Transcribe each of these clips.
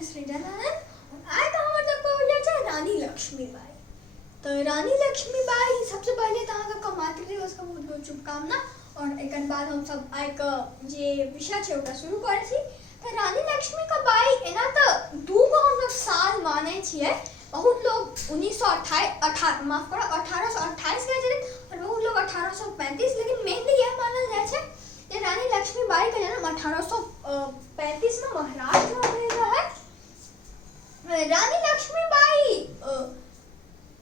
है सृजनानंद और आज का हमारे सबको बोलिया है रानी लक्ष्मीबाई। तो रानी लक्ष्मीबाई सबसे पहले तो हम सबका मातृ दिवस का बहुत बहुत शुभकामना और एक बाद हम सब आइक जे विषय है ओकरा शुरू करे छी। तो रानी लक्ष्मीबाई एना तो दूगो हम लोग साल माने छिए। बहुत लोग 1828 माफ करो 1828 के जरिए और बहुत लोग 1835, लेकिन मेनली यह मानल जाए छे कि रानी लक्ष्मीबाई का जन्म 1835 में महाराष्ट्र में भेल है। रानी लक्ष्मीबाई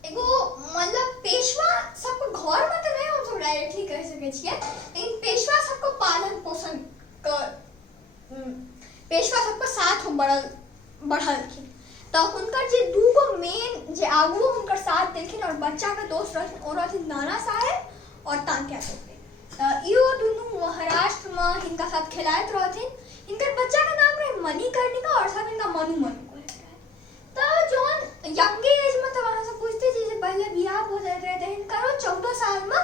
एगो मतलब पेशवा सबको घर में तो नहीं हम सब डायरेक्टली कह सके छिए, लेकिन पेशवा सबको पालन पोषण कर पेशवा सबको साथ बढ़ल तो हुनकर जे दूगो मेन जे आगू हुनकर साथ देलखिन और बच्चा के दोस्त रहथिन ओ रहथिन नाना साहेब और तात्या टोपे। तो इहो दुनू महाराष्ट्र में हिनका साथ खेलाइत रहथिन। इनकर बच्चा का नाम रहे मणिकर्णिका और सब इनका मनु कहते रहे। तो जोन यंग एज में तो वहां से पूछते जे पहले बियाह हो जाते रहे इनका 14 साल में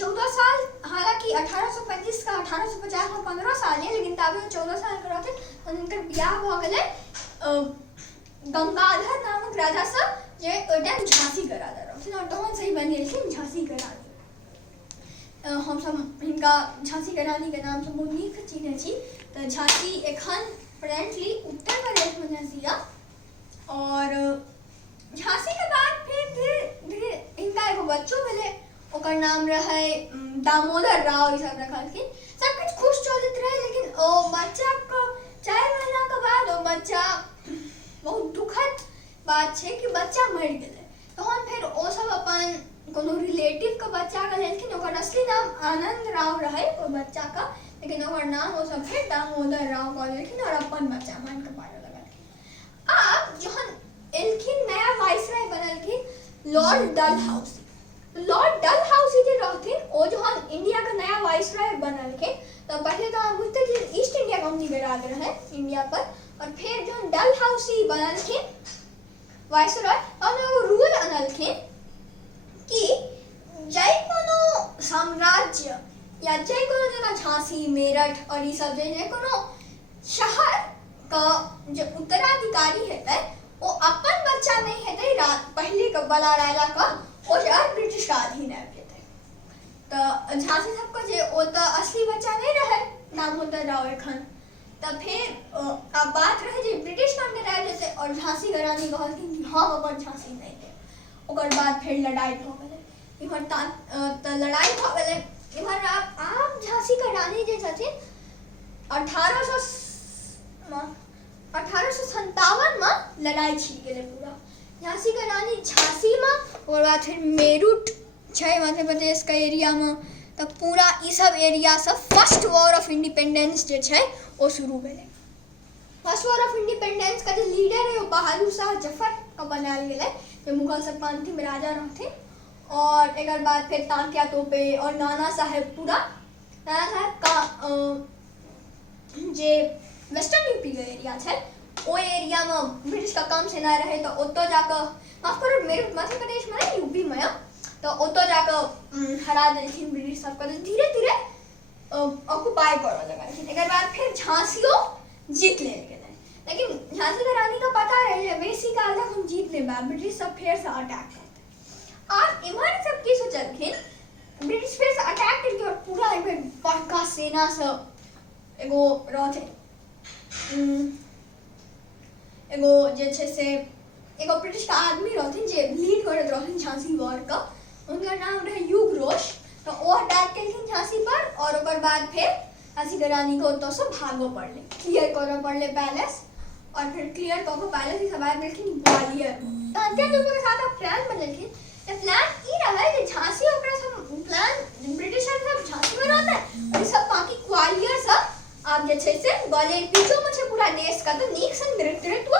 14 साल, हालांकि 1835 का 1850 में 15 साल है, लेकिन तब 14 साल के रहथिन और इनकर बियाह हो गए गंगाधर नामक राजा से जे टाइम झांसी के राजा रहथिन और तहन से ही बन गेलखिन झांसी के रानी। हम सब हिनका झांसी के रानी के नाम से बहुत नीक चिन्है छी। तो झांसी एखन प्रेजेंटली उत्तर प्रदेश में झांसी है और झांसी के बाद फिर धीरे धीरे हिनका एगो बच्चो भेले, ओकर नाम रहे दामोदर राव। ई सब रखलखिन, सब कुछ खुश चलत रहे, लेकिन ओ बच्चा को 4 महीना के बाद ओ बच्चा बहुत दुखद बात है कि बच्चा मर गए। तहन फिर ओ सब अपन कोनो रिलेटिव का बच्चा का लेलखिन, ओकर असली नाम आनंद राव रहे ओ बच्चा का, लेकिन ओकर नाम ओ सब फिर दामोदर राव का लेलखिन और अपन बच्चा मान के पाले लगलखिन। अब जहन एलखिन नया वाइसराय बनलखिन लॉर्ड डलहाउसी। लॉर्ड डलहाउसी जे रहथिन ओ जहन इंडिया का नया वाइसराय बनलखिन तो पहले तो हम बुझते कि ईस्ट इंडिया कंपनी के राज रहे इंडिया पर, और फिर जो डलहाउसी बनलखिन वाइसरॉय और वो रूल अनलखिन कि जय कोनो साम्राज्य या जय कोनो जगह झांसी मेरठ और ये सब जे कोनो शहर का जो उत्तराधिकारी हेतै वो अपन बच्चा नहीं हेतै पहले के बड़ा राजा का ओ शहर ब्रिटिश का अधीन आबि जेतै। तो झांसी सबको जे ओ तो असली बच्चा नहीं रहे दामोदर राव एखन। तब फिर अब बात रहे जे ब्रिटिश का अंडर आबि जेतै और झांसी के रानी कहलखिन कि हम अपन झांसी नहीं देब। ओकर बाद फिर लड़ाई भ गेलै, इमहर त लड़ाई भ गेलै, इमहर आब झांसी के रानी जे छथिन 1857 में लड़ाई छिड़ गेलै पूरा। झांसी के रानी झांसी में और बाद फिर मेरठ छै मध्य प्रदेश के एरिया में, तो पूरा ई सब एरिया से फर्स्ट वॉर ऑफ इंडिपेंडेंस जे छै ओ शुरू भेलै। फर्स्ट वॉर ऑफ इंडिपेंडेंस का जो लीडर है वो बहादुर शाह जफर का बनायल गेलै, जो मुगल सब अंतिम राजा रहथिन। और एक बाद फिर तात्या टोपे और नाना साहेब पूरा नाना साहेब का जे वेस्टर्न यूपी के एरिया छै ओ एरिया में ब्रिटिश का कम सेना रहे, तो ओतो जाकर माफ करो मेरठ मध्य प्रदेश में नहीं यूपी में, तो ओतो जाकर हरा देलखिन ब्रिटिश सबको। धीरे धीरे ऑक्युपाई करऽ लगलखिन। एक बाद फिर झांसियो जीत लेल गेलै, लेकिन झांसी के रानी का पता रहे बेसी काल तक हम जीत नहीं पाए, ब्रिटिश सब फिर से अटैक करते। और इमहर सब की सोचलखिन ब्रिटिश फिर से अटैक करके और पूरा एक बड़का सेना से एगो रहथिन एगो जे छै से एगो ब्रिटिश का आदमी रहथिन जे लीड करत रहथिन झांसी वॉर का, उनका नाम रहे युगरोश। तो वो अटैक केलखिन झांसी पर और ओकर बाद फिर झांसी के रानी को ओतऽ से भागो पड़ले, क्लियर करऽ पड़ले पैलेस, और फिर क्लियर कऽ के पैलेस ही सब आबि गेलखिन ग्वालियर। तात्या टोपे के साथ प्लान बनेलखिन। प्लान ई रहे जे झांसी ओकरा सब प्लान ब्रिटिशर सब झांसी में रहतै और सब बाकी ग्वालियर से आब जे छै से ग्वालियर पीछो में छै पूरा देश का, तो नीक सन नेतृत्व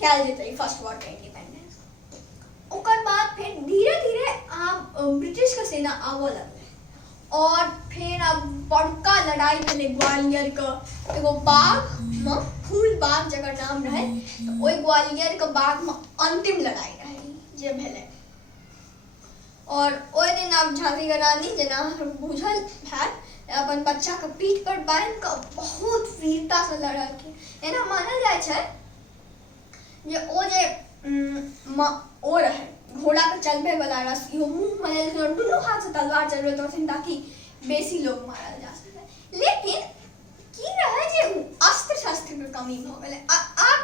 कैल जेतै फर्स्ट वॉर के इंडिपेंडेंस। ओकर बाद फिर धीरे धीरे आब ब्रिटिश का सेना आबऽ लगलै और फिर अब बड़का लड़ाई भेलै ग्वालियर के एगो बाग में, फूल बाग जकर नाम रहे, तो ओइ ग्वालियर के बाग में अंतिम लड़ाई रहे जे भेलै। और ओइ दिन अब झांसी के रानी जेना बुझल हैत अपन बच्चा के पीठ पर बांध के बहुत वीरता से लड़लखिन। एना मानल जाय छै जे ओ जे ओ रहे घोड़ा पे चलबे वाला रस इहो मुंह में लेके दुनू हाथ से तलवार चलबैत रहथिन ताकि बेसी लोग मारल जा सके। लेकिन की रहे जे अस्त्र शस्त्र के कमी भ गेलै। आब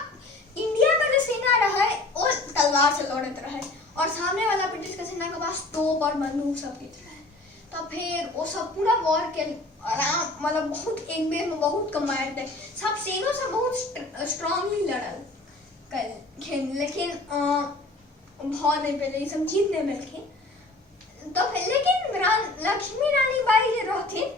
इंडिया के जे सेना रहे ओ तलवार से लड़त रहे और सामने वाला ब्रिटिश के सेना के पास तोप और बंदूक सब किछ रहे। तो फिर वो सब पूरा वॉर के आराम मतलब बहुत एक बेर में बहुत कम मार दे सब सेनो से बहुत स्ट्रांगली लड़ल कलखिन लेकिन भ नहीं पेले सब जीत नहीं मिलखिन। तो फिर लेकिन लक्ष्मी रानी बाई जे रहथिन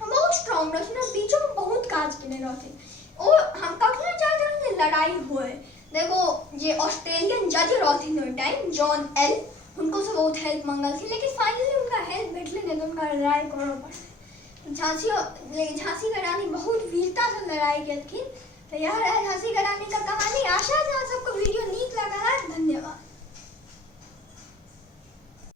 बहुत स्ट्रांग रहथिन और बीचों में बहुत काज केने रहथिन। ओ हम कखनो चाहते रहथिन लड़ाई होए। देखो जे ऑस्ट्रेलियन जज रहथिन ओइ टाइम जॉन एल उनको से बहुत हेल्प मंगल थी लेकिन फाइनली उनका हेल्प भेटले नहीं तो उनका लड़ाई करो पड़े। झांसी की रानी बहुत वीरता से लड़ाई की। तो यह है झांसी की रानी का कहानी। आशा